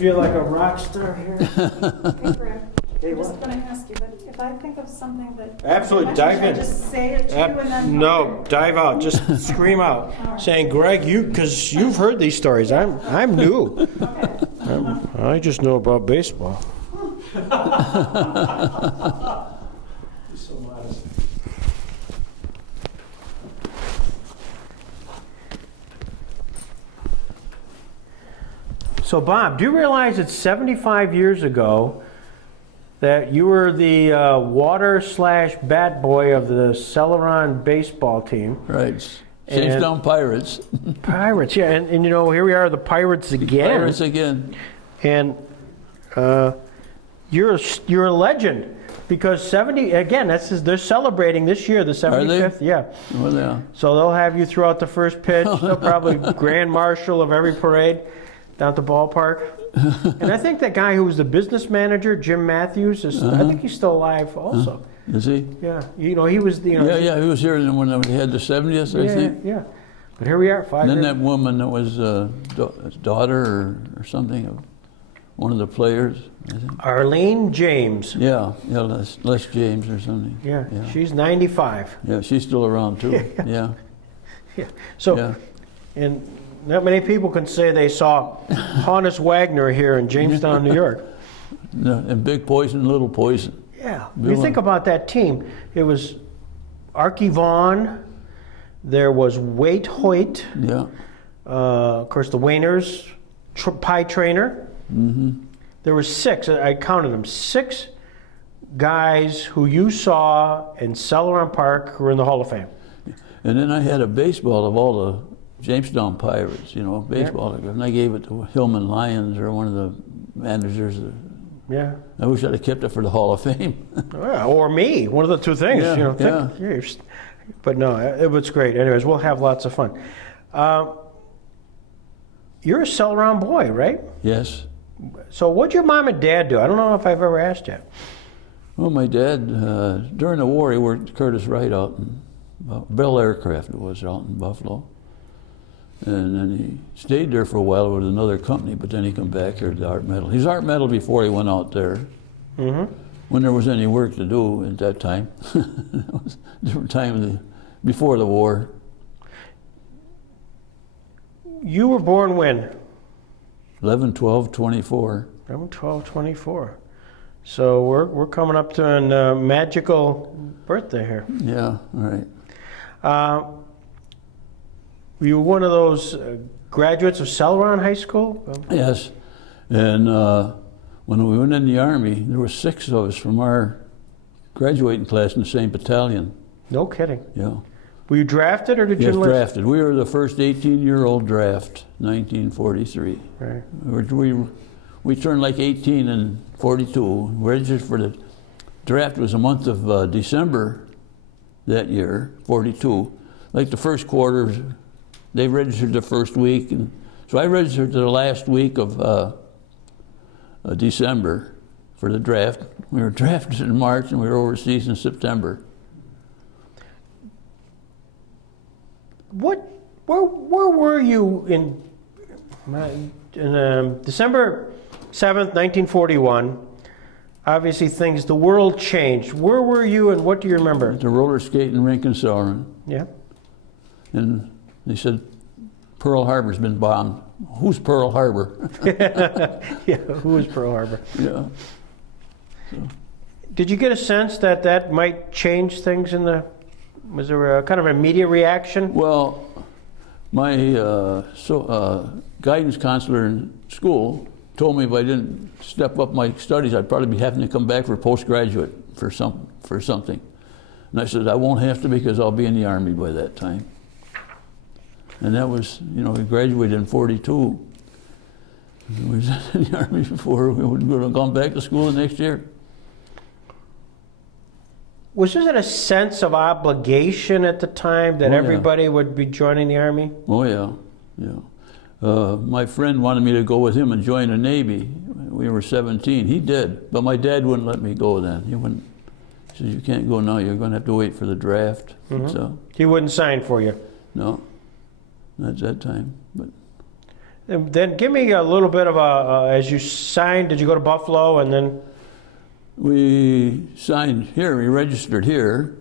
feel like a rock star here? Hey, Greg, Hey, I'm what? just going to ask you, but if I think of something that... Absolutely, dive in. Should I just say it to you and then... No, dive out. Just scream out, saying, "Greg, because you've heard these stories. I'm new. Okay. I just know about baseball." So, Bob, do you realize it's 75 years ago that you were the water/bat boy of the Celeron baseball team? Right. Jamestown Pirates. Pirates, yeah, and you know, here we are, the Pirates again. Pirates again. And you're a legend because 70 again. They're celebrating this year the 75th. Yeah. Well, yeah. So they'll have you throughout the first pitch. They'll probably grand marshal of every parade down at the ballpark. And I think that guy who was the business manager, Jim Matthews, I think he's still alive also. Is he? Yeah. You know, he was the. You know, Yeah, he was here when they had the 70th, I think. Yeah. But here we are, 5 And then years. that woman that was daughter or something of one of the players, I think. Arlene James. Yeah, Les James or something. Yeah, she's 95. Yeah, she's still around too. Yeah. Yeah. So, Yeah. and not many people can say they saw Honus Wagner here in Jamestown, New York. And Big Poison, Little Poison. Yeah. You think about that team. It was Archie Vaughan. There was Waite Hoyt. Yeah. Of course, the Wainers, Pie Trainer. Mm-hmm. There were 6. I counted them. 6 guys who you saw in Celeron Park who were in the Hall of Fame. And then I had a baseball of all the Jamestown Pirates, you know, baseball. And I gave it to Hillman Lyons or one of the managers. Yeah. I wish I'd have kept it for the Hall of Fame. Yeah, or me, one of the two things. Yeah, you know, but no, it was great. Anyways, we'll have lots of fun. You're a Celeron boy, right? Yes. So what'd your mom and dad do? I don't know if I've ever asked you. Well, my dad, during the war, he worked at Curtis Wright out in Bell Aircraft, it was out in Buffalo. And then he stayed there for a while with another company, but then he come back here to Art Metal. He's Art Metal before he went out there. Mm-hmm. When there was any work to do at that time. It was a different time before the war. You were born when? 11/12/24. 11/12/24. So we're coming up to a magical birthday here. Yeah, all right. Were you one of those graduates of Celeron High School? Yes, and when we went in the Army, there were 6 of us from our graduating class in the same battalion. No kidding. Yeah. Were you drafted or did you Yes, enlist? drafted. We were the first 18-year-old draft, 1943. Right. We turned like 18 in 42. Registered for the draft was the month of December that year, 42. Like the first quarter, they registered the first week, and so I registered the last week of December for the draft. We were drafted in March, and we were overseas in September. Where were you in December 7th, 1941? Obviously the world changed. Where were you and what do you remember? At the roller skating rink in Celeron. Yeah. And they said, Pearl Harbor's been bombed. Who's Pearl Harbor? Yeah, who was Pearl Harbor? Yeah. Did you get a sense that might change things was there a kind of immediate reaction? Well, my guidance counselor in school told me if I didn't step up my studies, I'd probably be having to come back for postgraduate for something. And I said, I won't have to because I'll be in the Army by that time. And that was, you know, we graduated in 42. We was in the Army before we would have gone back to school the next year. Was there a sense of obligation at the time that everybody would be joining the Army? Oh, yeah, yeah. My friend wanted me to go with him and join the Navy. We were 17. He did, but my dad wouldn't let me go then. He wouldn't. He said, you can't go now. You're going to have to wait for the draft. Mm-hmm. So, He wouldn't sign for you? no, not at that time. But And then give me a little bit of as you signed, did you go to Buffalo and then? We signed here, we registered here,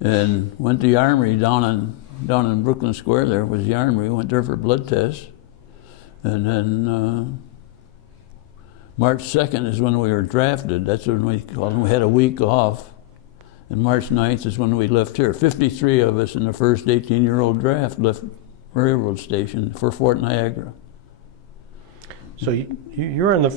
and went to the Armory down in Brooklyn Square. There was the Armory. We went there for blood tests. And then March 2nd is when we were drafted. That's when we had a week off. And March 9th is when we left here. 53 of us in the first 18-year-old draft left Railroad Station for Fort Niagara. So you're in the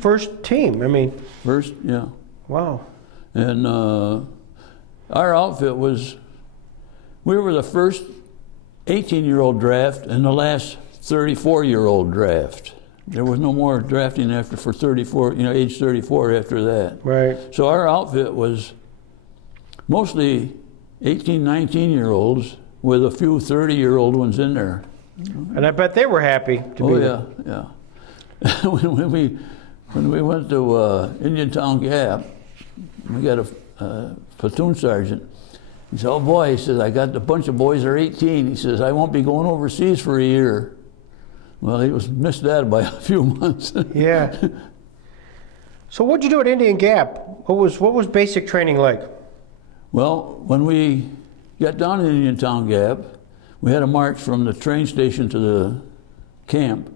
first team. I mean, First, yeah. wow. And our outfit we were the first 18-year-old draft and the last 34-year-old draft. There was no more drafting for 34, age 34 after that. Right. So our outfit was mostly 18, 19-year-olds with a few 30-year-old ones in there. And I bet they were happy to be there. Yeah. when we went to Indiantown Gap, we got a platoon sergeant. He said, "Oh boy," he says, "I got a bunch of boys that are 18. He says, "I won't be going overseas for a year." Well, he missed that by a few months. Yeah. So what'd you do at Indian Gap? What was basic training like? Well, when we got down to Indiantown Gap, we had a march from the train station to the camp,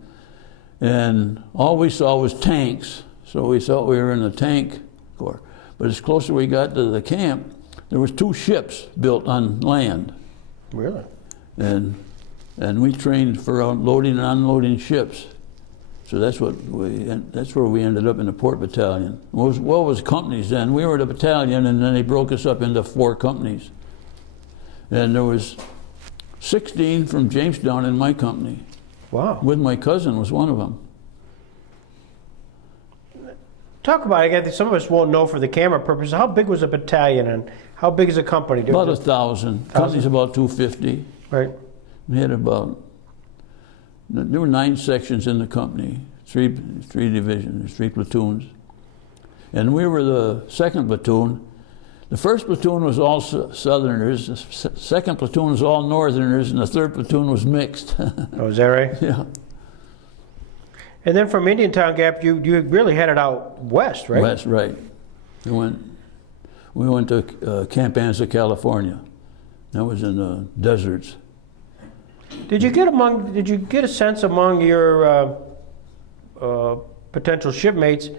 and all we saw was tanks. So we thought we were in the tank corps. But as closer we got to the camp, there was 2 ships built on land. Really? And we trained for loading and unloading ships. So that's where we ended up in the port battalion. What was companies then? We were the battalion, and then they broke us up into 4 companies. And there was 16 from Jamestown in my company. Wow. With my cousin was one of them. Talk about it. I think some of us won't know for the camera purposes. How big was a battalion and how big is a company? About 1,000. Company's about 250. Right. We had there were 9 sections in the company, 3 divisions, 3 platoons. And we were the 2nd platoon. The 1st platoon was all Southerners, the 2nd platoon was all Northerners, and the 3rd platoon was mixed. Oh, is that right? Yeah. And then from Indiantown Gap, you really headed out west, right? West, right. We went to Camp Anza, California. That was in the deserts. Did you get a sense among your potential shipmates,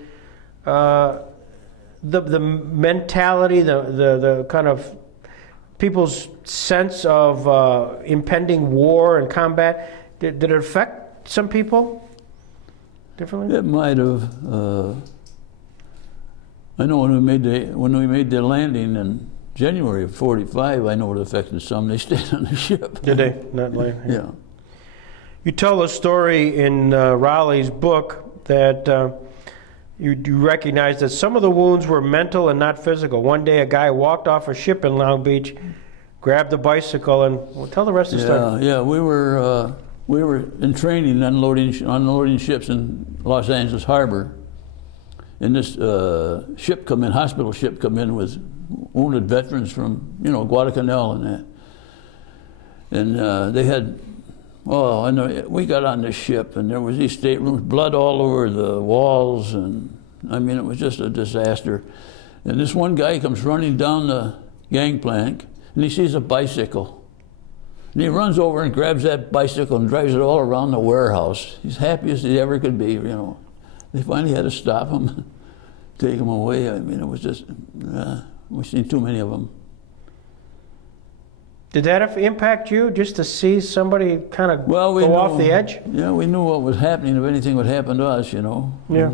the mentality, the kind of people's sense of impending war and combat? Did it affect some people differently? It might have. I know when we made the landing in January of '45, I know it affected some. They stayed on the ship. Did they not land? Yeah. You tell a story in Raleigh's book that you recognize that some of the wounds were mental and not physical. One day, a guy walked off a ship in Long Beach, grabbed a bicycle, and tell the rest of the story. Yeah. We were in training unloading ships in Los Angeles Harbor, and this hospital ship come in with wounded veterans from Guadalcanal and that, and they had. Well, and we got on this ship, and there was these staterooms, blood all over the walls, and I mean, it was just a disaster. And this one guy comes running down the gangplank, and he sees a bicycle. And he runs over and grabs that bicycle and drives it all around the warehouse. He's happy as he ever could be, They finally had to stop him, take him away. I mean, it was just, we've seen too many of them. Did that impact you, just to see somebody kind of go off the edge? Yeah, we knew what was happening if anything would happen to us, Yeah.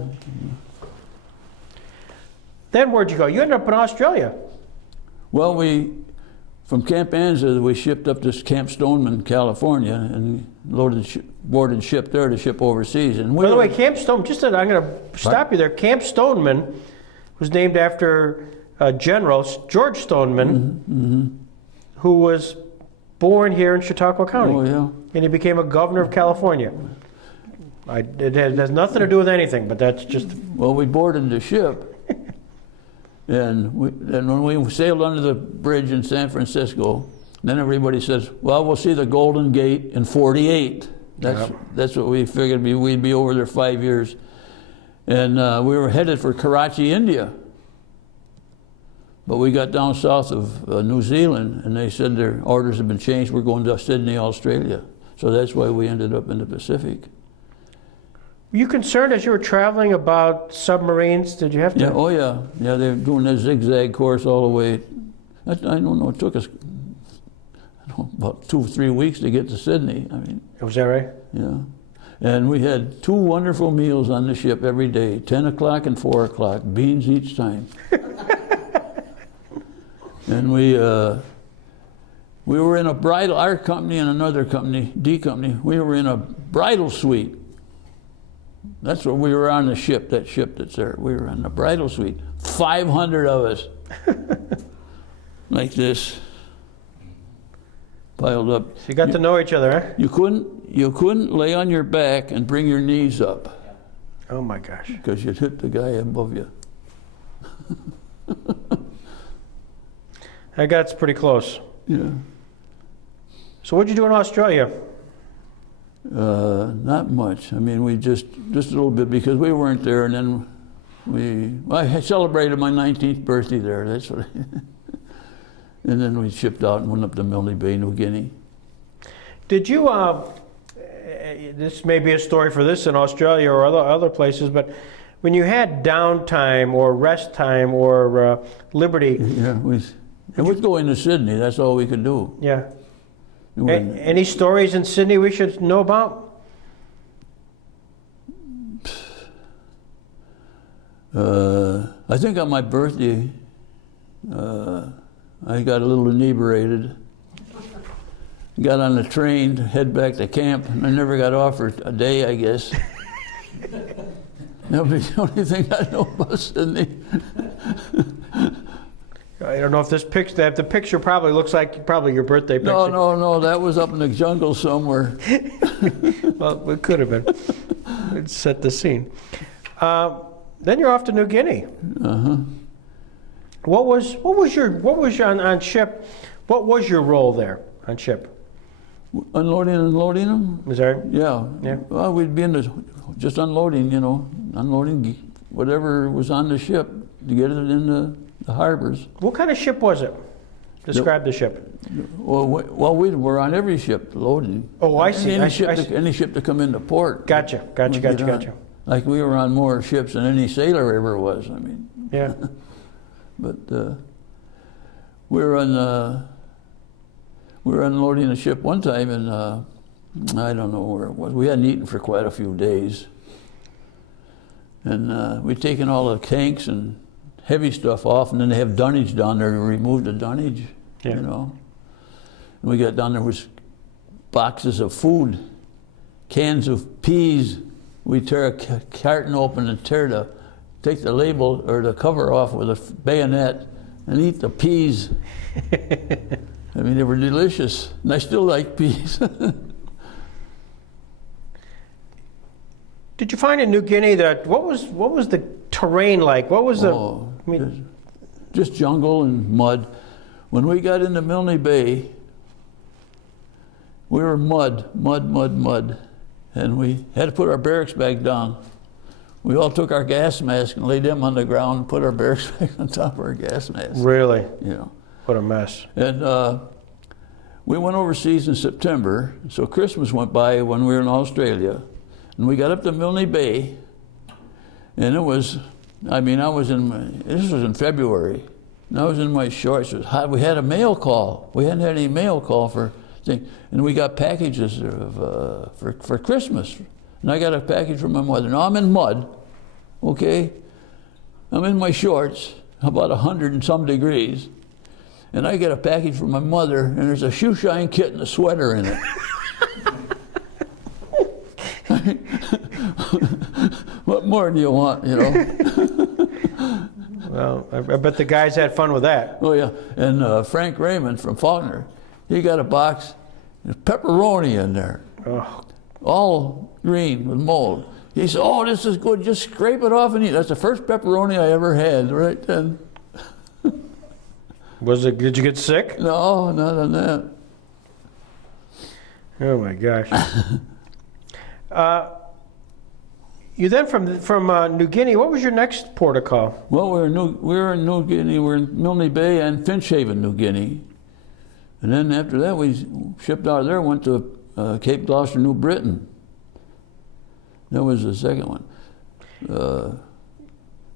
Then where'd you go? You ended up in Australia. Well, from Camp Anza, we shipped up to Camp Stoneman, California, and boarded ship there to ship overseas. And by the way, Camp Stoneman, I'm going to stop you there. Camp Stoneman was named after General George Stoneman, who was born here in Chautauqua County. Oh, yeah. And he became a governor of California. It has nothing to do with anything, but that's just... Well, we boarded the ship, and when we sailed under the bridge in San Francisco, then everybody says, well, we'll see the Golden Gate in '48. That's what we figured we'd be over there 5 years. And we were headed for Karachi, India. But we got down south of New Zealand, and they said their orders had been changed. We're going to Sydney, Australia. So that's why we ended up in the Pacific. Were you concerned as you were traveling about submarines? Did you have to? Yeah, oh yeah. Yeah, they were doing that zigzag course all the way. I don't know, it took us about 2 or 3 weeks to get to Sydney. I mean, Was that right? yeah. And we had 2 wonderful meals on the ship every day, 10 o'clock and 4 o'clock, beans each time. And we were in a bridal, our company and another company, D company, we were in a bridal suite. That's what we were on the ship, that ship that's there. We were on the bridal suite. 500 of us. Like this. Piled up. So you got to know each other, huh? You couldn't lay on your back and bring your knees up Oh my gosh. because you'd hit the guy above you. That got pretty close. Yeah. So what'd you do in Australia? Not much. I mean, we just a little bit because we weren't there, and then I had celebrated my 19th birthday there. That's what. And then we shipped out and went up to Milne Bay, New Guinea. Did you? This may be a story for this in Australia or other places, but when you had downtime or rest time or liberty, Yeah, and we'd go into Sydney. That's all we could do. yeah. We wouldn't- Any stories in Sydney we should know about? I think on my birthday, I got a little inebriated. Got on the train to head back to camp, and I never got off for a day, I guess. That'll be the only thing I know about Sydney. I don't know if the picture probably looks like your birthday picture. No, that was up in the jungle somewhere. Well, it could have been. It set the scene. Then you're off to New Guinea. Uh-huh. What was your on ship? What was your role there on ship? Unloading and loading them? Was there? Yeah. Yeah. Well, we'd be just unloading, unloading whatever was on the ship to get it in the harbors. What kind of ship was it? Describe the ship. Well, we were on every ship loading. Oh, I see. Any ship to come into port. Gotcha. we'd get on. Like we were on more ships than any sailor ever was. I mean. Yeah. But we were unloading a ship one time, and I don't know where it was. We hadn't eaten for quite a few days, and we'd taken all the tanks and heavy stuff off, and then they have dunnage down there to remove the dunnage. Yeah. And we got down there with boxes of food, cans of peas. We tear a carton open and take the label or the cover off with a bayonet and eat the peas. I mean, they were delicious, and I still like peas. Did you find in New Guinea what was the terrain like? What was Just jungle and mud. When we got into Milne Bay, we were mud, and we had to put our barracks back down. We all took our gas masks and laid them on the ground and put our barracks back on top of our gas masks. Really? Yeah. What a mess. And we went overseas in September, so Christmas went by when we were in Australia, and we got up to Milne Bay, and this was in February, and I was in my shorts. It was hot. We had a mail call. We hadn't had any mail call for things, and we got packages for Christmas. And I got a package from my mother. Now I'm in mud, okay? I'm in my shorts, about 100 and some degrees. And I get a package from my mother, and there's a shoe shine kit and a sweater in it. What more do you want, Well, I bet the guys had fun with that. Oh, yeah. And Frank Raymond from Faulkner, he got a box, there's pepperoni in there. Oh. All green with mold. He said, "Oh, this is good. Just scrape it off and eat." That's the first pepperoni I ever had, right then. Did you get sick? No, not on that. Oh my gosh. You then from New Guinea, what was your next port of call? Well, we were in New Guinea. We were in Milne Bay and Finch Haven, New Guinea. And then after that, we shipped out of there, went to Cape Gloucester, New Britain. That was the second one.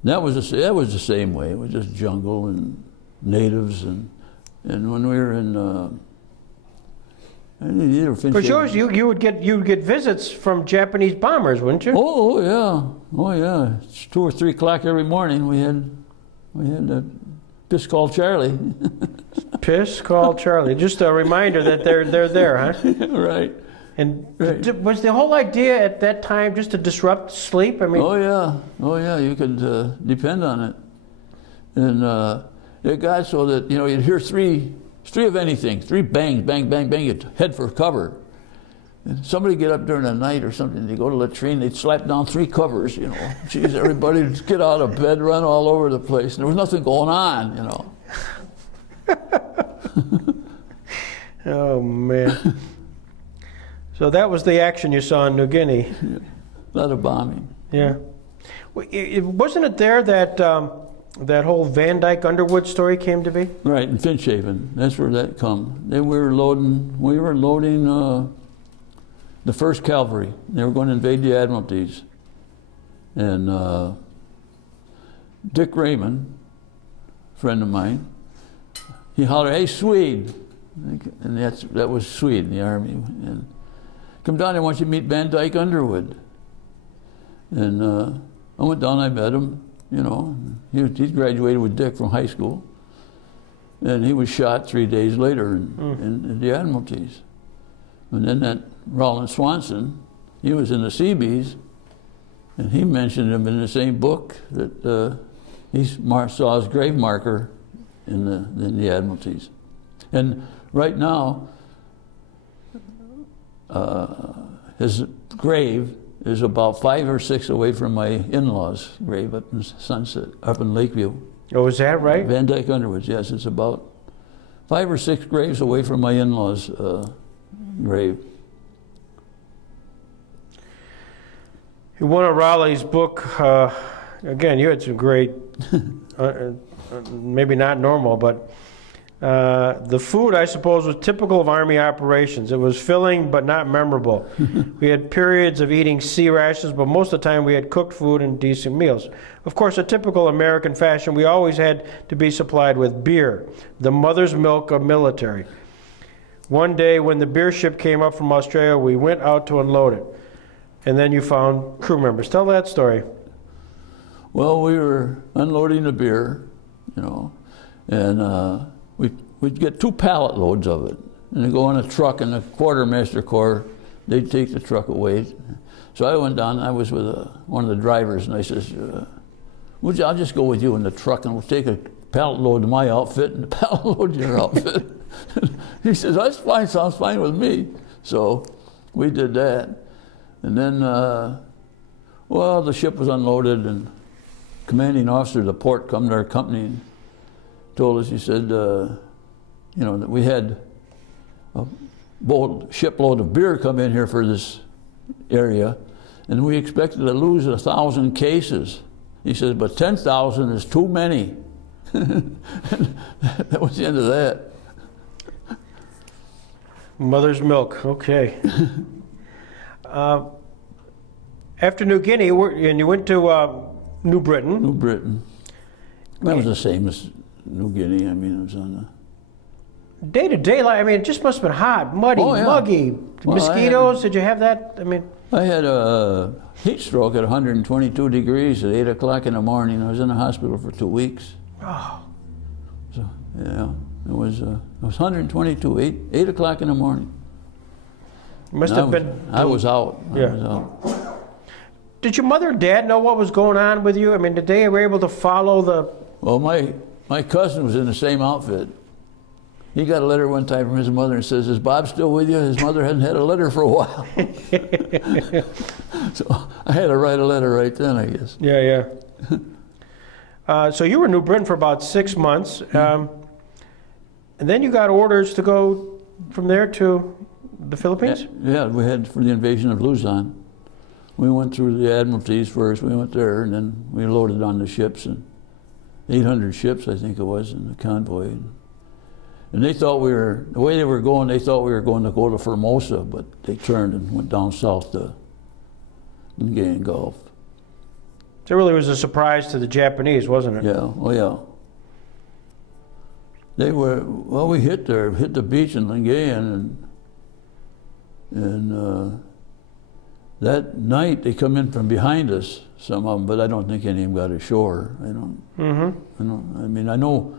That was the same way. It was just jungle and natives, and when we were in either Finch Because Haven. yours, you would get visits from Japanese bombers, wouldn't you? Oh yeah. It's 2 or 3 o'clock every morning. We had a piss called Charlie. Piss call Charlie. Just a reminder that they're there, huh? Right. And Right. was the whole idea at that time just to disrupt sleep? I mean, Oh yeah. You could depend on it, and it got so that you'd hear three of anything, 3 bangs, bang, bang, bang. You'd head for cover. And somebody get up during the night or something. They go to the latrine. They'd slap down 3 covers. Geez, everybody'd get out of bed, run all over the place. And there was nothing going on. oh man. So that was the action you saw in New Guinea. A lot of bombing. Yeah. Wasn't it there that that whole Van Dyke Underwood story came to be? Right, in Finch Haven. That's where that come. We were loading the 1st Cavalry. They were going to invade the Admiralties. And Dick Raymond, a friend of mine, he hollered, "Hey, Swede!" And that was Swede in the Army. And come down, I want you to meet Van Dyke Underwood. And I went down, I met him. He graduated with Dick from high school, and he was shot 3 days later in the Admiralties. And then that Roland Swanson, he was in the Seabees, and he mentioned him in the same book that he saw his grave marker in the Admiralties. And right now, his grave is about 5 or 6 away from my in-laws' grave up in Sunset, up in Lakeview. Oh, is that right? Van Dyke Underwood, yes, it's about 5 or 6 graves away from my in-laws' grave. One of Raleigh's book, again, you had some great, maybe not normal, but the food, I suppose, was typical of Army operations. It was filling but not memorable. We had periods of eating sea rations, but most of the time we had cooked food and decent meals. Of course, a typical American fashion, we always had to be supplied with beer, the mother's milk of military. One day when the beer ship came up from Australia, we went out to unload it. And then you found crew members. Tell that story. Well, we were unloading the beer, and we'd get 2 pallet loads of it, and they go in a truck, and the quartermaster corps, they'd take the truck away. So I went down, and I was with one of the drivers, and I says, I'll just go with you in the truck, and we'll take a pallet load to my outfit and a pallet load to your outfit. He says, that's fine, sounds fine with me. So we did that. And then, the ship was unloaded, and commanding officer of the port come to our company and told us, he said, that we had a shipload of beer come in here for this area, and we expected to lose 1,000 cases. He says, but 10,000 is too many. That was the end of that. Mother's milk, okay. After New Guinea, and you went to New Britain. New Britain. That was the same as New Guinea. I mean, it was on the day-to-day life, it just must have been hot, muddy, Oh, yeah. muggy. Well, Mosquitoes, did you have that? I had a heat stroke at 122 degrees at 8 o'clock in the morning. I was in the hospital for 2 weeks. Oh. So, it was 122, 8 o'clock in the morning. Must And have been. I was out. Yeah. I was out. Did your mother and dad know what was going on with you? Did they were able to follow the? Well, my cousin was in the same outfit. He got a letter one time from his mother and says, "Is Bob still with you?" His mother hadn't had a letter for a while. So I had to write a letter right then, I guess. Yeah. So you were in New Britain for about 6 months, and then you got orders to go from there to the Philippines? Yeah, we had for the invasion of Luzon. we went through the Admiralties first. We went there, and then we loaded on the ships, and 800 ships, I think it was, in the convoy. And they thought we were, the way they were going, they thought we were going to go to Formosa, but they turned and went down south to Lingayen Gulf. So it really was a surprise to the Japanese, wasn't it? Yeah, oh yeah. They were, well, we hit the beach in Lingayen, and that night they come in from behind us, some of them, but I don't think any of them got ashore. I mean, I know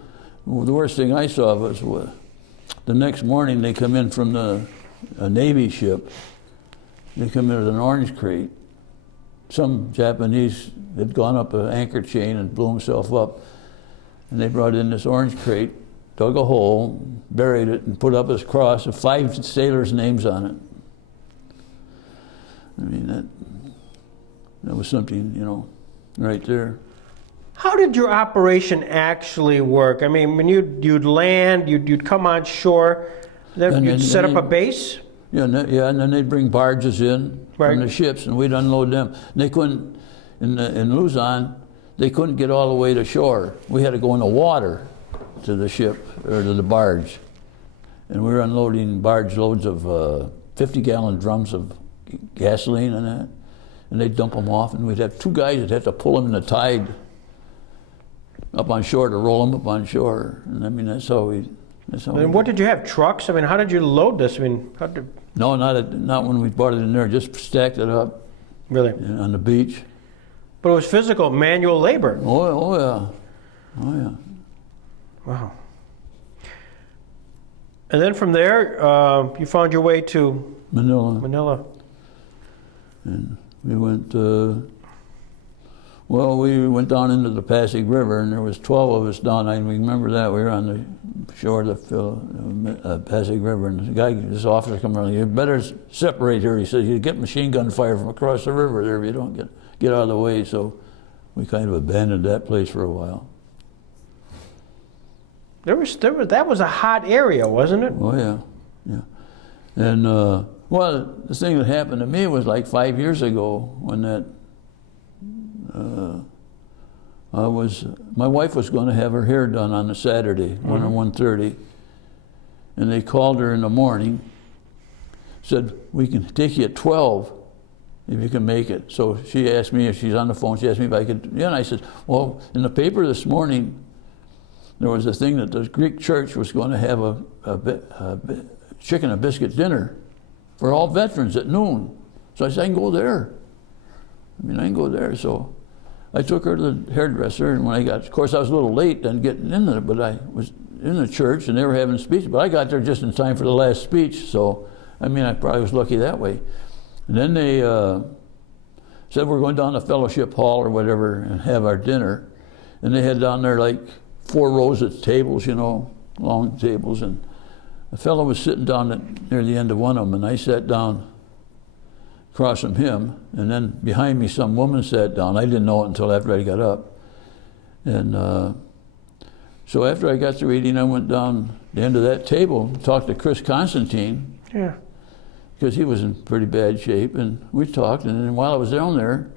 the worst thing I saw was the next morning they come in from a Navy ship. They come in with an orange crate. Some Japanese had gone up an anchor chain and blew himself up, and they brought in this orange crate, dug a hole, buried it, and put up his cross with 5 sailors' names on it. I mean, that was something, you know, right there. How did your operation actually work? I mean, when you'd land, you'd come on shore, then you'd set up a base? Yeah, and then they'd bring barges in from the ships, and we'd unload them. And they couldn't, in Luzon, they couldn't get all the way to shore. We had to go in the water to the ship, or to the barge. And we were unloading barge loads of 50-gallon drums of gasoline and that. And they'd dump them off, and we'd have 2 guys that had to pull them in the tide up on shore to roll them up on shore. And I mean, that's how we. And what did you have, trucks? I mean, how did you load this? I mean, how did... No, not when we brought it in there, just stacked it up. Really? On the beach. But it was physical, manual labor. Oh yeah. Oh yeah. Wow. And then from there, you found your way to Manila. And we went, well, we went down into the Pasig River, and there was 12 of us down. I remember that. We were on the shore of the Pasig River, and this officer come around, you better separate here. He said, you get machine gun fire from across the river there if you don't get out of the way. So we kind of abandoned that place for a while. That was a hot area, wasn't it? Oh yeah. And well, the thing that happened to me was like 5 years ago when that my wife was going to have her hair done on a Saturday, 1 or 1:30, and they called her in the morning, said, we can take you at 12 if you can make it. So she asked me, if she's on the phone, she asked me if I could, and I said, well, in the paper this morning, there was a thing that the Greek church was going to have a chicken and biscuit dinner for all veterans at noon. So I said, I can go there. I can go there. So I took her to the hairdresser, and when I got, of course I was a little late then getting in there, but I was in the church and they were having speech, but I got there just in time for the last speech, so I probably was lucky that way. And then they said we're going down to Fellowship Hall or whatever and have our dinner, and they had down there like 4 rows of tables, you know, long tables, and a fellow was sitting down near the end of one of them, and I sat down across from him, and then behind me some woman sat down. I didn't know it until after I got up. And so after I got through eating, I went down the end of that table, talked to Chris Constantine, because he was in pretty bad shape, and we talked, and then while I was down there,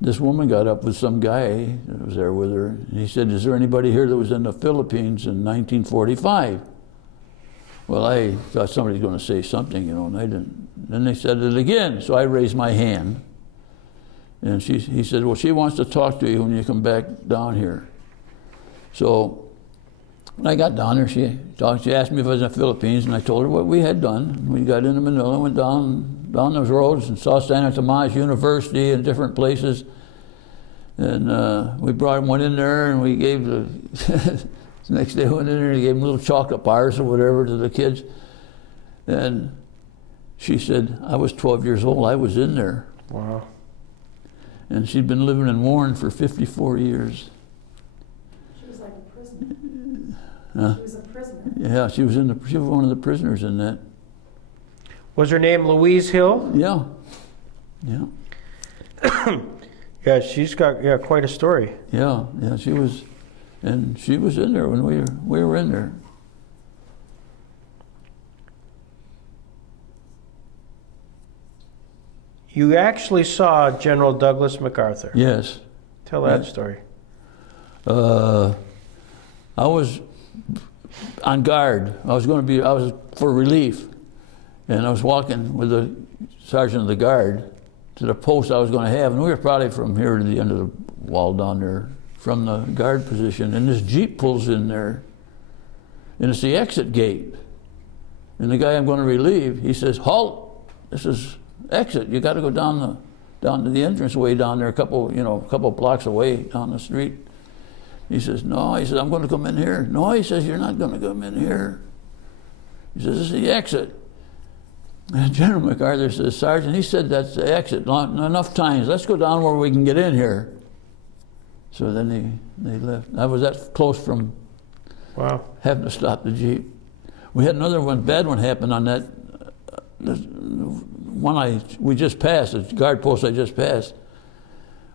this woman got up with some guy that was there with her, and he said, is there anybody here that was in the Philippines in 1945? Well, I thought somebody was going to say something, you know, and I didn't. Then they said it again, so I raised my hand. And he said, well, she wants to talk to you when you come back down here. So when I got down there, she asked me if I was in the Philippines, and I told her what we had done. We got into Manila, went down those roads and saw Santa Tomas University and different places. And we brought one in there, and we gave the next day I went in there and gave them little chocolate bars or whatever to the kids. And she said, I was 12 years old, I was in there. Wow. And she'd been living in Warren for 54 years. She was like a prisoner. Huh? She was a prisoner. Yeah, she was one of the prisoners in that. Was her name Louise Hill? Yeah. Yeah. Yeah, she's got quite a story. Yeah, she was. And she was in there when we were in there. you actually saw General Douglas MacArthur. Yes. Tell that Yes. story. I was on guard. I was for relief. And I was walking with the sergeant of the guard to the post I was going to have. And we were probably from here to the end of the wall down there from the guard position. And this Jeep pulls in there. And it's the exit gate. And the guy I'm going to relieve, he says, "Halt! This is exit. You got to go down to the entranceway down there, a couple blocks away down the street." He says, "No." He says, "I'm going to come in here." "No," he says, "you're not going to come in here." He says, "This is the exit." And General MacArthur says, "Sergeant," he said, "that's the exit enough times. Let's go down where we can get in here." So then they left. I was that close from having to stop the Jeep. We had another bad one happen on that we just passed, the guard post I just passed.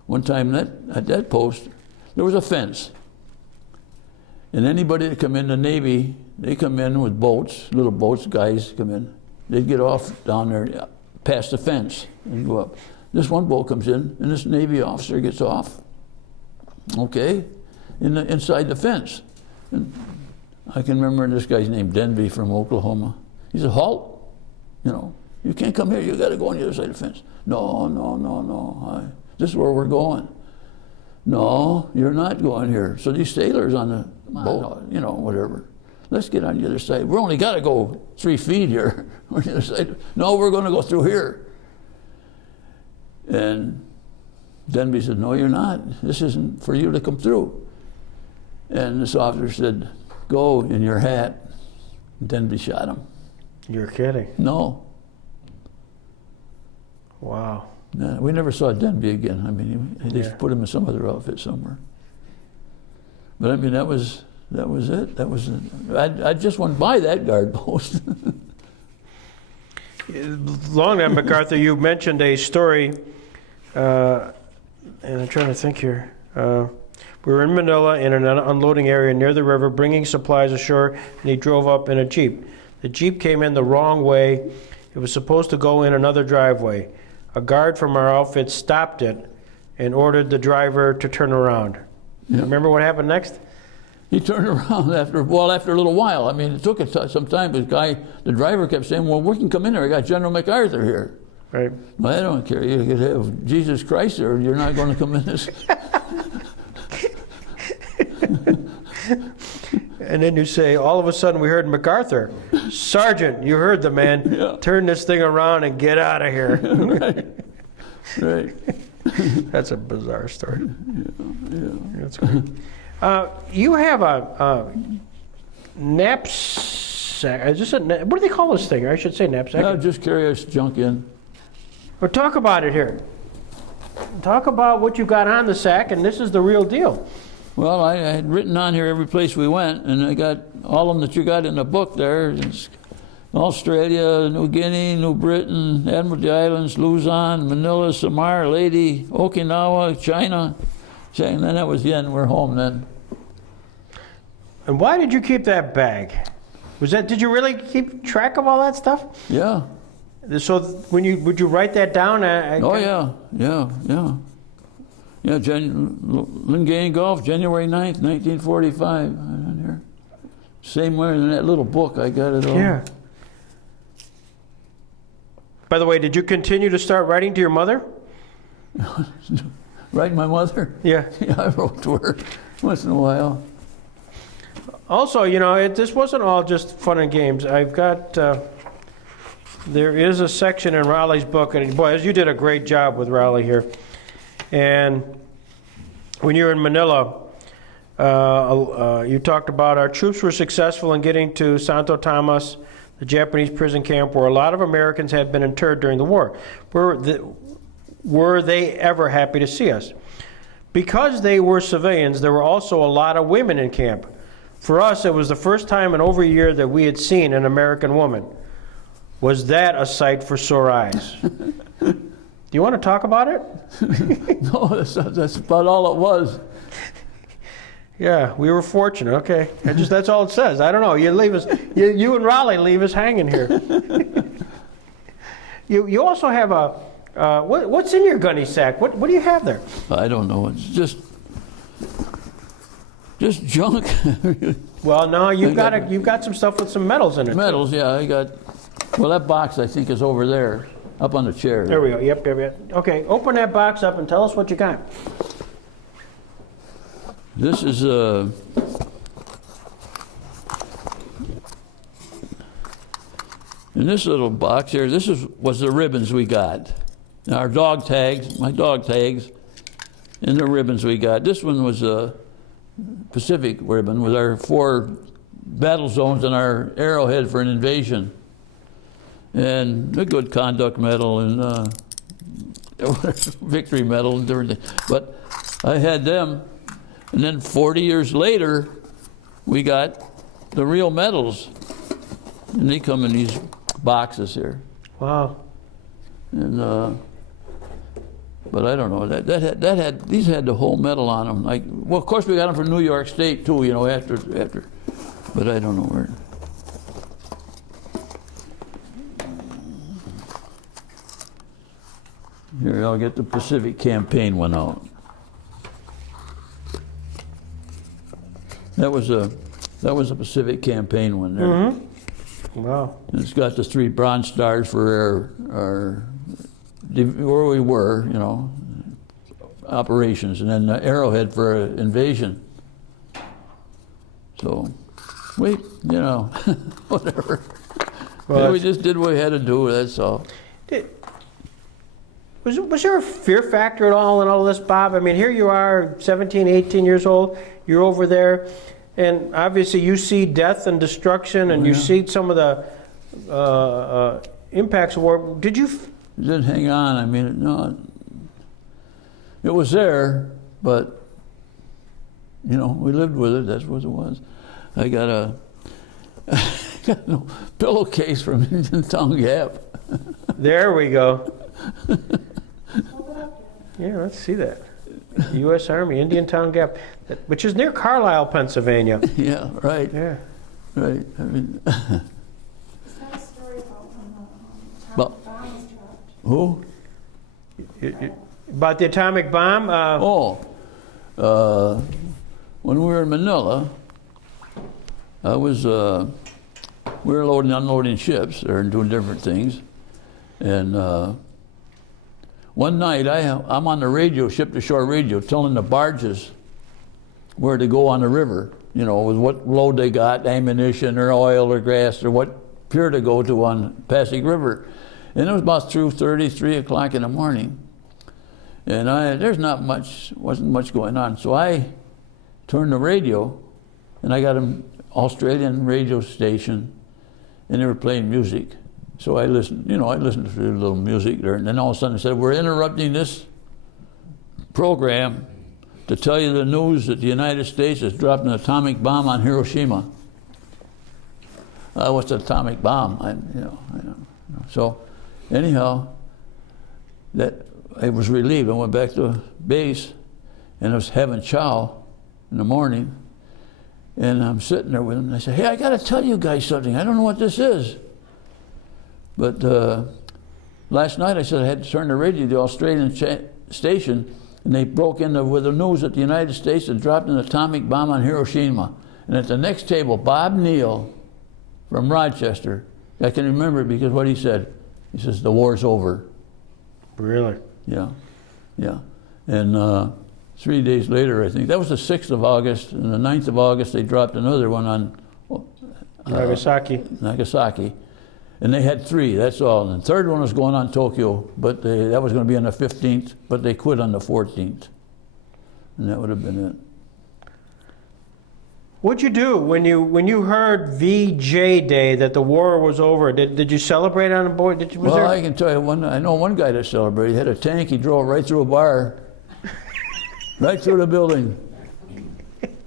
One time at that post, there was a fence. And anybody that come in the Navy, they come in with boats, little boats, guys come in. They'd get off down there past the fence and go up. This one boat comes in, and this Navy officer gets off, okay, inside the fence. And I can remember this guy's name, Denby from Oklahoma. He said, "Halt, you can't come here, you got to go on the other side of the fence." No, this is where we're going." "No, you're not going here." So these sailors on the boat, whatever. "Let's get on the other side. We only got to go 3 feet here." We're on the other side. "No, we're going to go through here." And Denby said, "No, you're not. This isn't for you to come through." And this officer said, "Go in your hat." Denby shot him. You're kidding. No. Wow. No, we never saw Denby again. I mean, they just put him in some other outfit somewhere. But I mean, that was it. I just went by that guard post. Long time, MacArthur, you mentioned a story, and I'm trying to think here. We were in Manila in an unloading area near the river, bringing supplies ashore, and he drove up in a Jeep. The Jeep came in the wrong way. It was supposed to go in another driveway. A guard from our outfit stopped it and ordered the driver to turn around. Yeah. Remember what happened next? He turned around after a little while. I mean, it took some time, but the driver kept saying, "Well, we can come in there. I got General MacArthur here." Right. "Well, I don't care. You could have Jesus Christ there. You're not going to come in this." And then you say, all of a sudden we heard MacArthur. "Sergeant, you heard the man. Yeah. Turn this thing around and get out of here." Right. That's a bizarre story. Yeah. That's great. You have a knapsack. What do they call this thing? Or I should say knapsack. Yeah, just carry us junk in. But talk about it here. Talk about what you got on the sack, and this is the real deal. Well, I had written on here every place we went, and I got all of them that you got in the book there. It's Australia, New Guinea, New Britain, Admiralty Islands, Luzon, Manila, Samar, Leyte, Okinawa, China. And then that was the end. We're home then. And why did you keep that bag? Did you really keep track of all that stuff? Yeah. So would you write that down? Oh, yeah. Yeah, Lingayen Golf, January 9th, 1945. On here. Same way in that little book, I got it all. Yeah. By the way, did you continue to start writing to your mother? Write my mother? Yeah. Yeah, I wrote to her once in a while. Also, this wasn't all just fun and games. I've got, there is a section in Raleigh's book, and boy, you did a great job with Raleigh here. And when you were in Manila, you talked about our troops were successful in getting to Santo Tomas, the Japanese prison camp where a lot of Americans had been interred during the war. Were they ever happy to see us? Because they were civilians, there were also a lot of women in camp. For us, it was the first time in over a year that we had seen an American woman. Was that a sight for sore eyes? Do you want to talk about it? No, that's about all it was. Yeah, we were fortunate. Okay, that's all it says. I don't know. You leave us. You and Raleigh leave us hanging here. You also have What's in your gunny sack? What do you have there? I don't know. It's just junk. Well, no, you've got some stuff with some metals in it. Metals, yeah. I got. Well, that box I think is over there, up on the chair. There we go. Yep. Okay, open that box up and tell us what you got. This is in this little box here. This was the ribbons we got. Our dog tags, my dog tags, and the ribbons we got. This one was a Pacific ribbon with our 4 battle zones and our arrowhead for an invasion, and a good conduct medal and victory medal and different things. But I had them, and then 40 years later, we got the real medals, and they come in these boxes here. Wow. And but I don't know, these had the whole medal on them. Like, well, of course we got them from New York State too, you know, after, but I don't know where. Here, I'll get the Pacific Campaign one out. That was a Pacific Campaign one there. Mm-hmm. Wow. And it's got the 3 bronze stars for our where we were, you know, operations, and then the arrowhead for invasion. So, you know, whatever. Well, yeah, we just did what we had to do, that's all. Was there a fear factor at all in all this, Bob? I mean, here you are, 17, 18 years old, you're over there, and obviously you see death and destruction, and you see some of the impacts of war. Did you... It didn't hang on. I mean, no, it was there, but, you know, we lived with it. That's what it was. I got a pillowcase from Indiantown Gap. There we go. Yeah, let's see that. U.S. Army, Indiantown Gap, which is near Carlisle, Pennsylvania. Yeah, right. Yeah. Right. I mean, Is that a story about when the Well- atomic bomb was dropped? who? About the atomic bomb? When we were in Manila, I was, we were loading and unloading ships or doing different things. And one night I'm on the radio, ship-to-shore radio, telling the barges where to go on the river, you know, with what load they got, ammunition or oil or gas or what pier to go to on Pasig River. And it was about 2:30, 3 o'clock in the morning. And wasn't much going on. So I turned the radio, and I got an Australian radio station, and they were playing music. So I listened, you know, I listened to a little music there, and then all of a sudden they said, we're interrupting this program to tell you the news that the United States has dropped an atomic bomb on Hiroshima. What's an atomic bomb? I don't know. So anyhow, that I was relieved. I went back to base, and I was having chow in the morning, and I'm sitting there with them, and I said, hey, I got to tell you guys something. I don't know what this is. But last night I said I had to turn the radio to the Australian station, and they broke in with the news that the United States had dropped an atomic bomb on Hiroshima. And at the next table, Bob Neal from Rochester, I can remember it because what he said. He says, the war's over. Really? Yeah, yeah. And 3 days later, I think, that was the 6th of August, and the 9th of August they dropped another one on Nagasaki. And they had 3, that's all. And the third one was going on Tokyo, but that was going to be on the 15th, but they quit on the 14th. And that would have been it. What'd you do when you heard VJ Day, that the war was over? Did you celebrate on board? I can tell you, I know one guy that celebrated. He had a tank, he drove right through a bar, right through the building,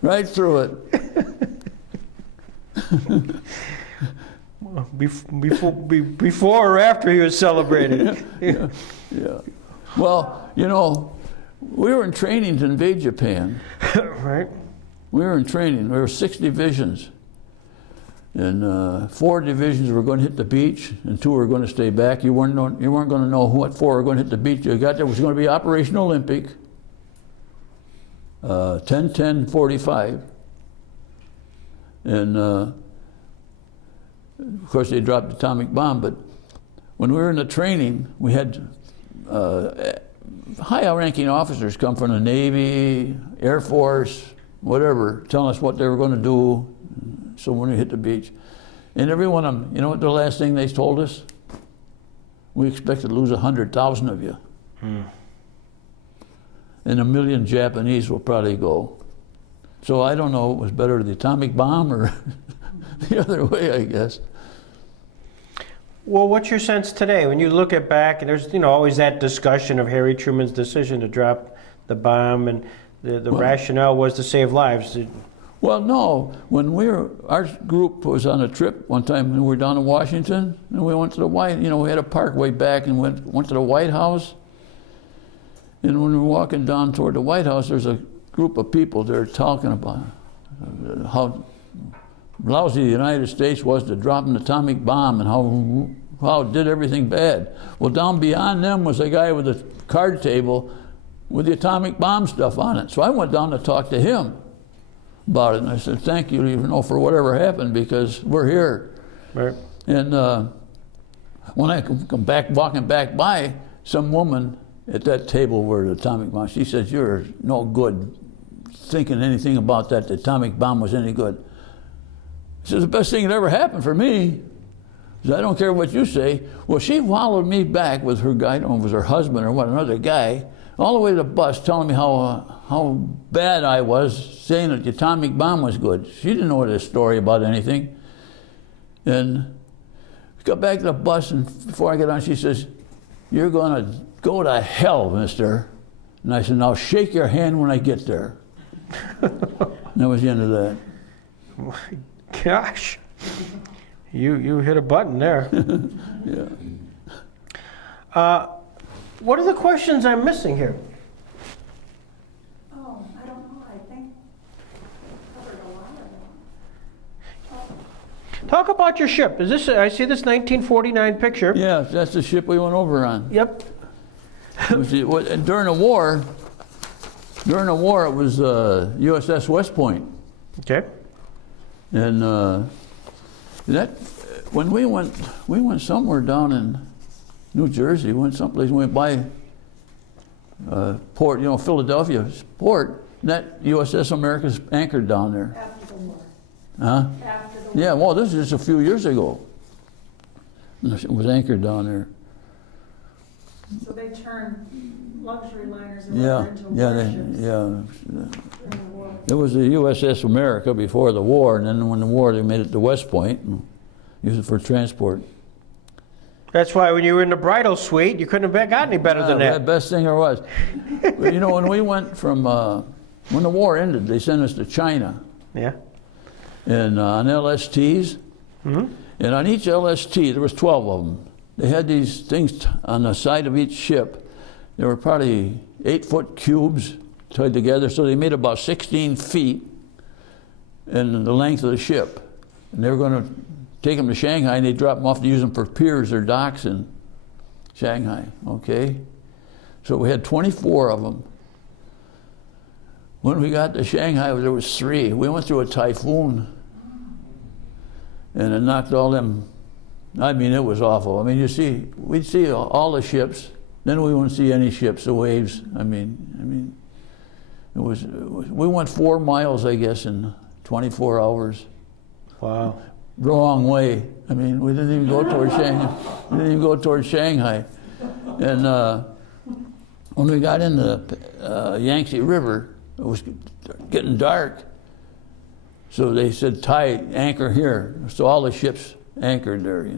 right through it. Before or after he was celebrating? Yeah. Well, you know, we were in training to invade Japan. Right. We were in training. There were 6 divisions. And 4 divisions were going to hit the beach, and 2 were going to stay back. You weren't going to know what 4 were going to hit the beach. You got there was going to be Operation Olympic, 10-10-45, and of course they dropped the atomic bomb. But when we were in the training, we had high-ranking officers come from the Navy, Air Force, whatever, telling us what they were going to do. So when we hit the beach, and every one of them, you know what the last thing they told us? We expected to lose 100,000 of you. And 1 million Japanese will probably go. So I don't know, it was better the atomic bomb or the other way, I guess. Well, what's your sense today when you look at back, and there's always that discussion of Harry Truman's decision to drop the bomb, and the rationale was to save lives. Well, no. When our group was on a trip one time, and we were down in Washington, and we went to the we had a park way back, and went to the White House. And when we were walking down toward the White House, there's a group of people there talking about how lousy the United States was to drop an atomic bomb and how it did everything bad. Well, down beyond them was a guy with a card table with the atomic bomb stuff on it. So I went down to talk to him about it, and I said, "Thank you, for whatever happened, because we're here." Right. And when I come back, walking back by, some woman at that table where the atomic bomb, she says, "You're no good thinking anything about that the atomic bomb was any good." She says, "The best thing that ever happened for me is I don't care what you say." Well, she followed me back with her guy, I don't know if it was her husband or what, another guy, all the way to the bus, telling me how bad I was, saying that the atomic bomb was good. She didn't know this story about anything. And we got back to the bus, and before I got on, she says, "You're going to go to hell, mister." And I said, "Now shake your hand when I get there." And that was the end of that. My gosh, you hit a button there. Yeah. What are the questions I'm missing here? Oh, I don't know, I think covered a lot of them. Talk about your ship. Is this? I see this 1949 picture. Yeah, that's the ship we went over on. Yep. And during the war, it was USS West Point. Okay. And that when we went somewhere down in New Jersey. We went someplace. We went by port, Philadelphia port. And that USS America's anchored down there. After the war. Huh? After the war. Yeah. Well, this is just a few years ago. It was anchored down there. So they turned luxury liners Yeah. into Yeah. warships Yeah. during the war. It was the USS America before the war, and then when the war, they made it to West Point and used it for transport. That's why when you were in the bridal suite, you couldn't have got any better than that. The best thing there was. But, when we went from, when the war ended, they sent us to China. Yeah. And on LSTs. Mm-hmm. And on each LST, there was 12 of them. They had these things on the side of each ship. They were probably 8-foot cubes tied together, so they made about 16 feet in the length of the ship. And they were going to take them to Shanghai, and they dropped them off to use them for piers or docks in Shanghai, okay? So we had 24 of them. When we got to Shanghai, there was 3. We went through a typhoon, and it knocked all them. It was awful. We'd see all the ships, then we wouldn't see any ships, the waves. It was, we went 4 miles, I guess, in 24 hours. Wow. Wrong way. We didn't even go towards Shanghai. And when we got into the Yangtze River, it was getting dark. So they said, anchor here. So all the ships anchored there,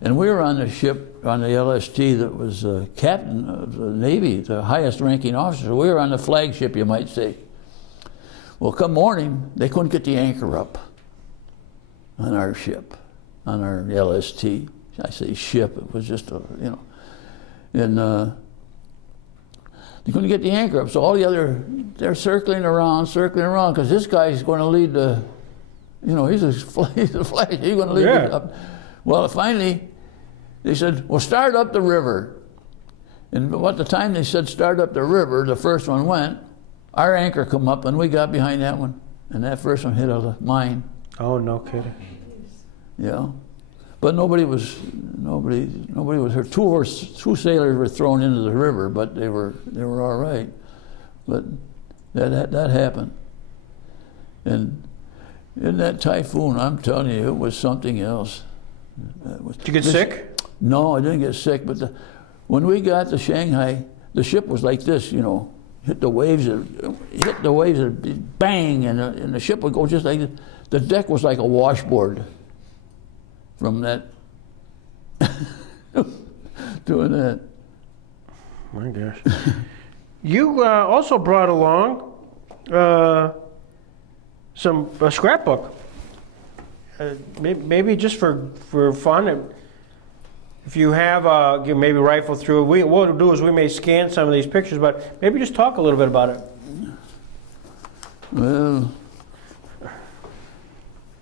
And we were on the ship, on the LST, that was captain of the Navy, the highest ranking officer. We were on the flagship, you might say. Well, come morning, they couldn't get the anchor up on our ship, on our LST. I say ship, it was just and they couldn't get the anchor up. So all the other, they're circling around, because this guy's going to lead the You know, he's a flash. He's going to leave Yeah. it up. Well, finally, they said, well, start up the river. And about the time they said start up the river, the first one went, our anchor come up and we got behind that one. And that first one hit a mine. Oh, no kidding. Yeah. But nobody was hurt. Two sailors were thrown into the river, but they were all right. But that happened. And in that typhoon, I'm telling you, it was something else. Did you get sick? No, I didn't get sick. But when we got to Shanghai, the ship was like this, you know, hit the waves, it'd bang, and the ship would go just like this. The deck was like a washboard from that, doing that. My gosh. You also brought along a scrapbook. Maybe just for fun. If you have, you maybe rifle through it. What we'll do is we may scan some of these pictures, but maybe just talk a little bit about it. Well,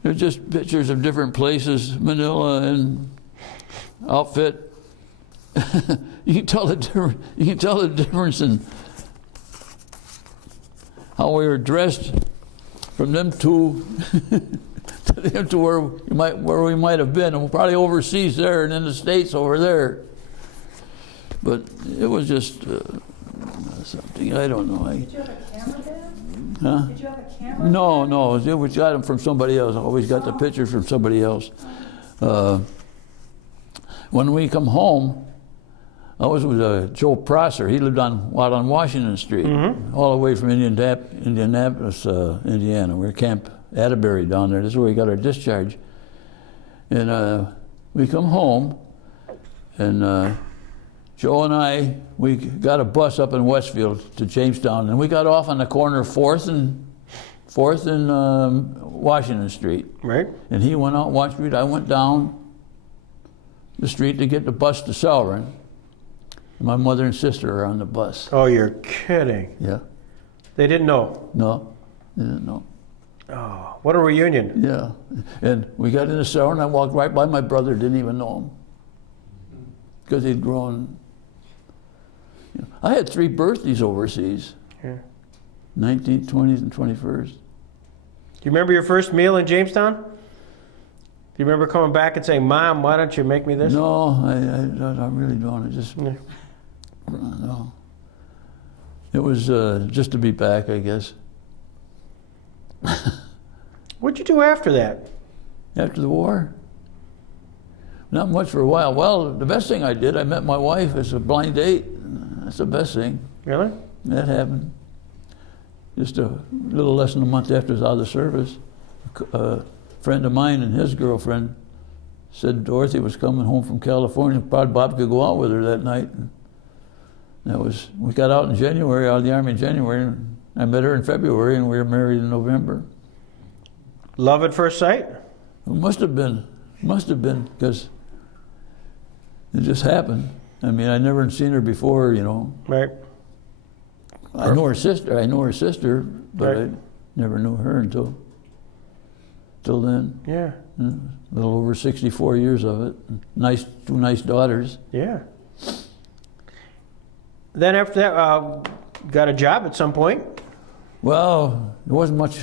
they're just pictures of different places, Manila and outfit. You can tell the difference. You can tell the difference in how we were dressed from them two to them to where we might have been, and probably overseas there, and in the States over there. But it was just something I don't know. Did you have a camera then? Huh? Did you have a camera? No, we got them from somebody else. I always got the pictures from somebody else. When we come home, I was with Joe Prosser. He lived out on Washington Street, all the way from Indianapolis, Indiana. We were Camp Atterbury down there. This is where we got our discharge. And we come home, and Joe and I, we got a bus up in Westfield to Jamestown, and we got off on the corner of 4th and Washington Street. Right. And he went out Washington Street. I went down the street to get the bus to Selwyn. My mother and sister are on the bus. Oh, you're kidding. Yeah. They didn't know. No, they didn't know. Oh, what a reunion. Yeah. And we got into Selwyn. I walked right by my brother, didn't even know him. Because he'd grown. You know, I had 3 birthdays overseas. Yeah. 19th, 20th, and 21st. Do you remember your first meal in Jamestown? Do you remember coming back and saying, Mom, why don't you make me this? No, I really don't. I just, Yeah. no. It was just to be back, I guess. What'd you do after that? After the war? Not much for a while. Well, the best thing I did, I met my wife as a blind date. That's the best thing. Really? That happened. Just a little less than a month after I was out of the service. A friend of mine and his girlfriend said Dorothy was coming home from California. Probably Bob could go out with her that night. And that was, we got out in January, out of the Army in January. And I met her in February, and we were married in November. Love at first sight? It must have been, because it just happened. I mean, I never seen her before, you know. Right. I know her sister, but Right. I never knew her until then. Yeah. A little over 64 years of it. Two nice daughters. Yeah. Then after that, got a job at some point? Well, there wasn't much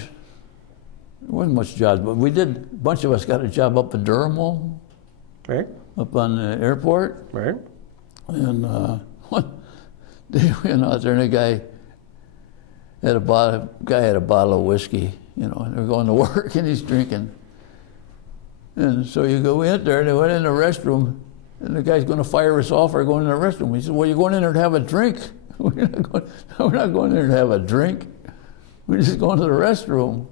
jobs, but we did. A bunch of us got a job up in Durham, Right. up on the airport, Right. and one day we went out there, and a guy had a bottle of whiskey. You know, and they're going to work, and he's drinking. And so we went there, and they went in the restroom, and the guy's going to fire us off for going in the restroom. He said, "Well, you're going in there to have a drink." We're not going in there to have a drink. We're just going to the restroom.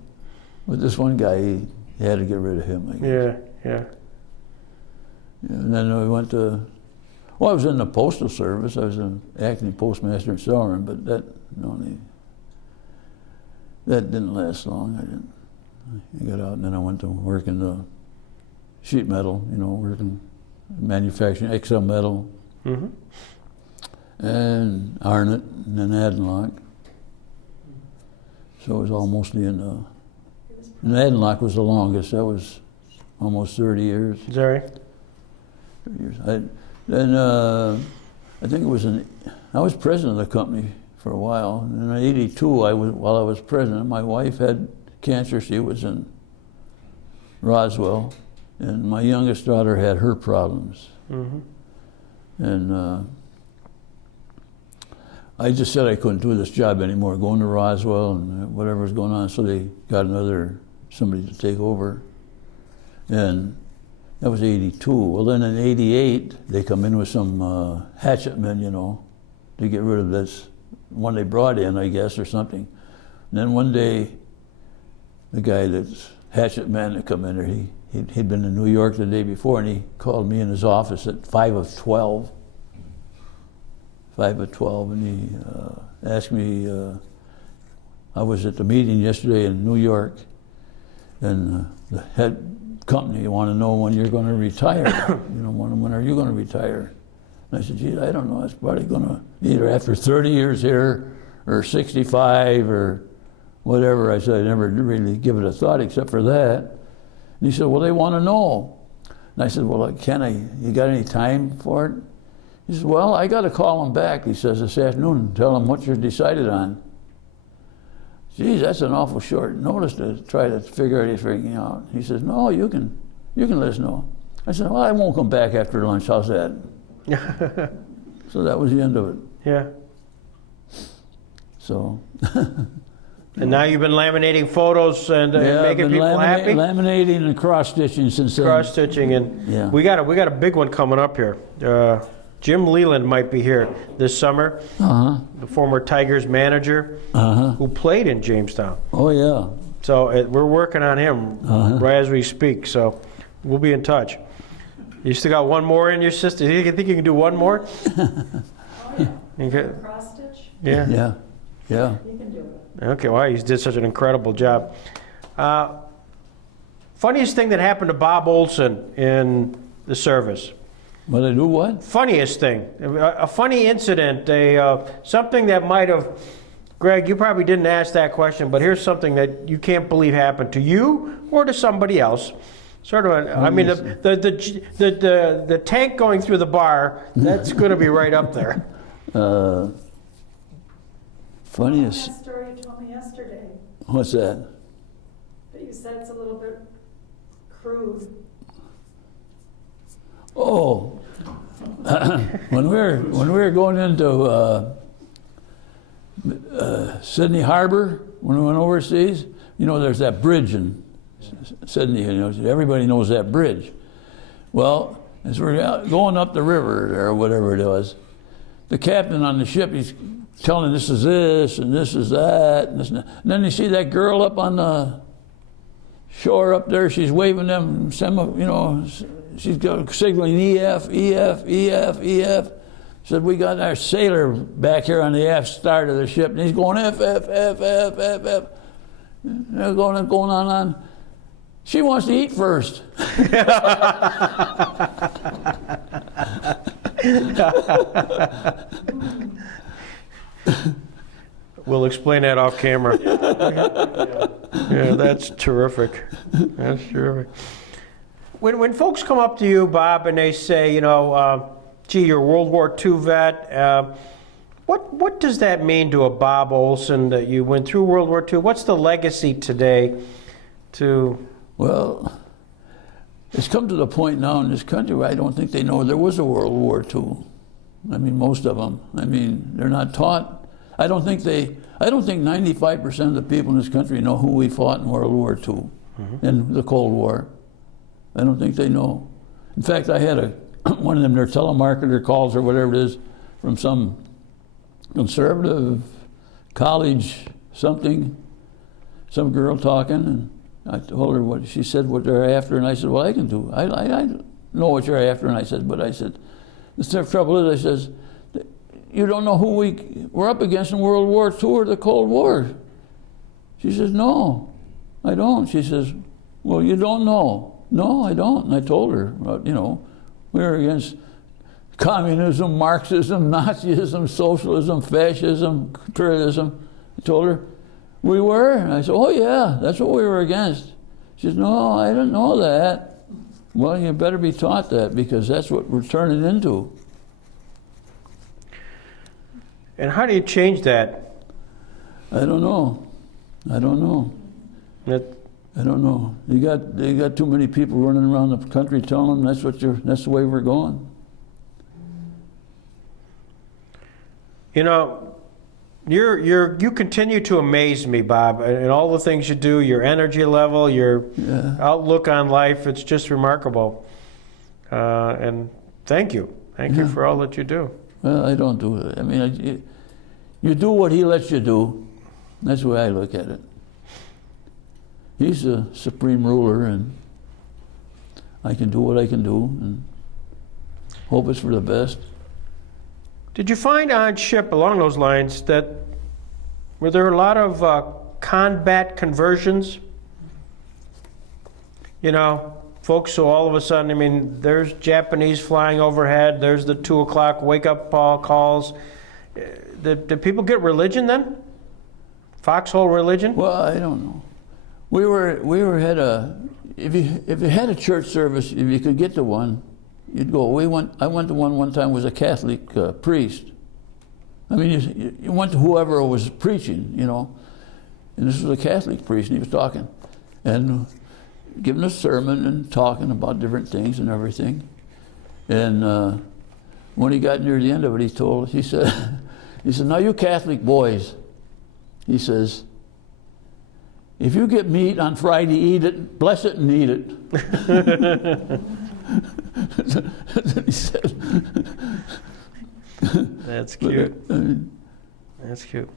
But this one guy, he had to get rid of him, I guess. Yeah. And then we went to, well, I was in the Postal Service. I was an acting postmaster in Selwyn, but that didn't last long. I got out, and then I went to work in the sheet metal, you know, working manufacturing XL metal, and Arnott, and then Adenlock. So it was all mostly in the It was And Adenloch was the longest. That was almost 30 years. Is that right? 30 years. I think it was I was president of the company for a while. And in '82, while I was president, my wife had cancer. She was in Roswell, and my youngest daughter had her problems. Mm-hmm. And I just said I couldn't do this job anymore, going to Roswell and whatever was going on. So they got somebody to take over. And that was '82. Well, then in '88, they come in with some hatchet men, to get rid of this one they brought in, I guess, or something. And then one day, the guy that's hatchet man that come in there, he'd been in New York the day before, and he called me in his office at 5 of 12, and he asked me, I was at the meeting yesterday in New York, and the head company want to know when you're going to retire. When are you going to retire? And I said, geez, I don't know. It's probably going to either after 30 years here or 65 or whatever. I said, I never really give it a thought except for that. And he said, well, they want to know. And I said, well, you got any time for it? He said, well, I got to call him back, he says, this afternoon and tell him what you're decided on. Geez, that's an awful short notice to try to figure anything out. He says, no, you can let us know. I said, well, I won't come back after lunch. How's that? So that was the end of it. Yeah. So. And now you've been laminating photos and making people happy? Laminating and cross-stitching since then. Cross-stitching, and yeah. we got a big one coming up here. Jim Leland might be here this summer. The former Tigers manager who played in Jamestown. Oh yeah. So we're working on him right as we speak. So we'll be in touch. You still got one more in your system? Do you think you can do one more? Oh, yeah. Cross stitch? Yeah. Yeah. Yeah. You can do it. Okay, well, he did such an incredible job. Funniest thing that happened to Bob Olson in the service? Well, they do what? Funniest thing. A funny incident, something that might have... Greg, you probably didn't ask that question, but here's something that you can't believe happened to you or to somebody else. Sort of, the tank going through the bar, that's going to be right up there. Funniest. That story you told me yesterday, What's that? but you said it's a little bit crude. Oh, when we were going into Sydney Harbor when we went overseas, there's that bridge in Sydney. Everybody knows that bridge. Well, as we're going up the river or whatever it was, the captain on the ship, he's telling this is this and this is that and this and that. And then you see that girl up on the shore up there. She's waving them, she's signaling EF, EF, EF, EF. Said, we got our sailor back here on the aft start of the ship, and he's going F, F, F, F, F, F. They're going on. She wants to eat first. We'll explain that off camera. Yeah, that's terrific. That's terrific. When folks come up to you, Bob, and they say, gee, you're a World War II vet, what does that mean to a Bob Olson that you went through World War II? What's the legacy today to... Well, it's come to the point now in this country where I don't think they know there was a World War II. I mean, most of them. I mean, they're not taught. I don't think 95% of the people in this country know who we fought in World War II, in the Cold War. I don't think they know. In fact, I had one of them, their telemarketer calls or whatever it is, from some conservative college something, some girl talking, and I told her what she said, what they're after, and I said, well, I can do. I know what you're after, and I said, the trouble is, I says, you don't know who we're up against in World War II or the Cold War. She says, no, I don't. She says, well, you don't know. No, I don't. And I told her, we're against communism, Marxism, Nazism, socialism, fascism, imperialism. I told her, We were? And I said, oh yeah, that's what we were against. She says, no, I didn't know that. Well, you better be taught that because that's what we're turning into. And how do you change that? I don't know. I don't know. I don't know. They got too many people running around the country telling them that's the way we're going. You know, you continue to amaze me, Bob, and all the things you do, your energy level, your outlook on life, it's just remarkable. And thank you. Thank you for all that you do. Well, I don't do it. I mean, you do what he lets you do. That's the way I look at it. He's the supreme ruler, and I can do what I can do, and hope it's for the best. Did you find on ship along those lines that were there a lot of combat conversions? You know, folks who all of a sudden, I mean, there's Japanese flying overhead, there's the 2 o'clock wake-up calls. Did people get religion then? Foxhole religion? Well, I don't know. We had if you had a church service, if you could get to one, you'd go. I went to one time. Was a Catholic priest. I mean, you went to whoever was preaching, you know, and this was a Catholic priest, and he was talking, and giving a sermon and talking about different things and everything. And when he got near the end of it, he said, now you Catholic boys, he says, if you get meat on Friday, eat it, bless it and eat it. That's what he said. That's cute. That's cute.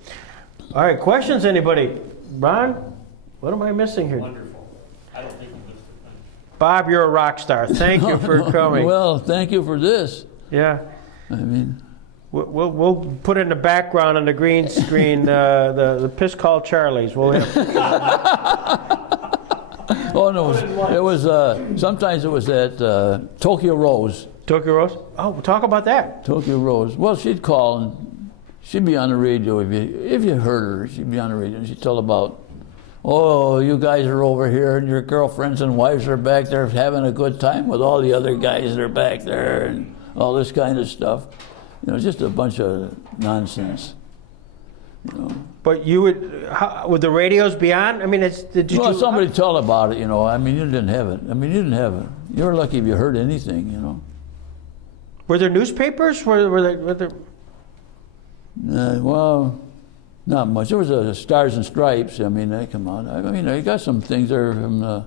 All right, questions, anybody? Ron, what am I missing here? Wonderful. I don't think you missed it. Bob, you're a rock star. Thank you for coming. Well, thank you for this. Yeah. I mean, we'll put in the background on the green screen the piss call Charlie's. We'll have. Oh no, it was sometimes it was at Tokyo Rose. Tokyo Rose? Oh, we'll talk about that. Tokyo Rose. Well, she'd call and she'd be on the radio. If you heard her, she'd be on the radio and she'd tell about, oh, you guys are over here and your girlfriends and wives are back there having a good time with all the other guys that are back there and all this kind of stuff. You know, just a bunch of nonsense. You know. But you would the radios be on? I mean, Well, somebody tell about it, you know. I mean, you didn't have it. You were lucky if you heard anything, you know. Were there newspapers? Were there? Well, not much. There was a Stars and Stripes. I mean, they come out. I mean, I got some things there from.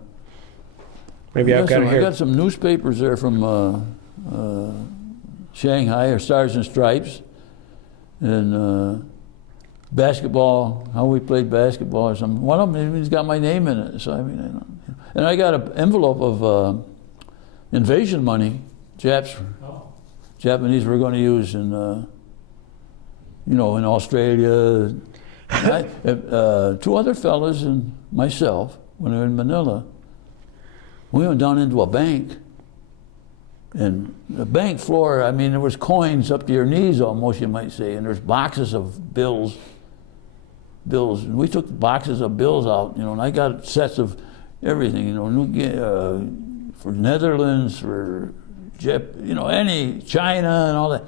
Maybe I've got it here. I got some newspapers there from Shanghai, or Stars and Stripes, and basketball. How we played basketball or something. One of them even's got my name in it. So I mean, I don't, and I got an envelope of invasion money. Japanese were going to use in, in Australia. Two other fellas and myself, when we were in Manila, we went down into a bank. And the bank floor, I mean, there was coins up to your knees almost, you might say, and there's boxes of bills. And we took boxes of bills out, and I got sets of everything, for Netherlands, for any China and all that.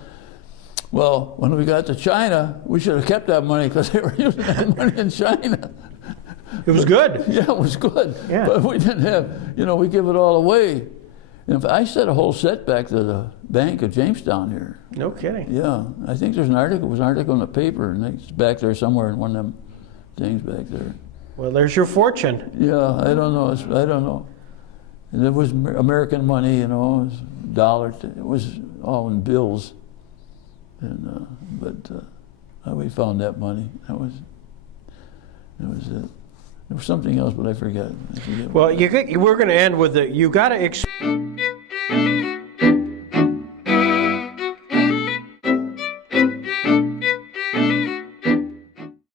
Well, when we got to China, we should have kept that money because they were using that money in China. It was good. Yeah, it was good. Yeah. But we didn't have, we give it all away. And I sent a whole set back to the Bank of Jamestown here. No kidding. Yeah, I think there's an article. It was an article in the paper, and it's back there somewhere in one of them things back there. Well, there's your fortune. Yeah, I don't know. I don't know. And it was American money, it was dollar. It was all in bills. And we found that money. That was it. There was something else, but I forget. Well, we're going to end with you got to.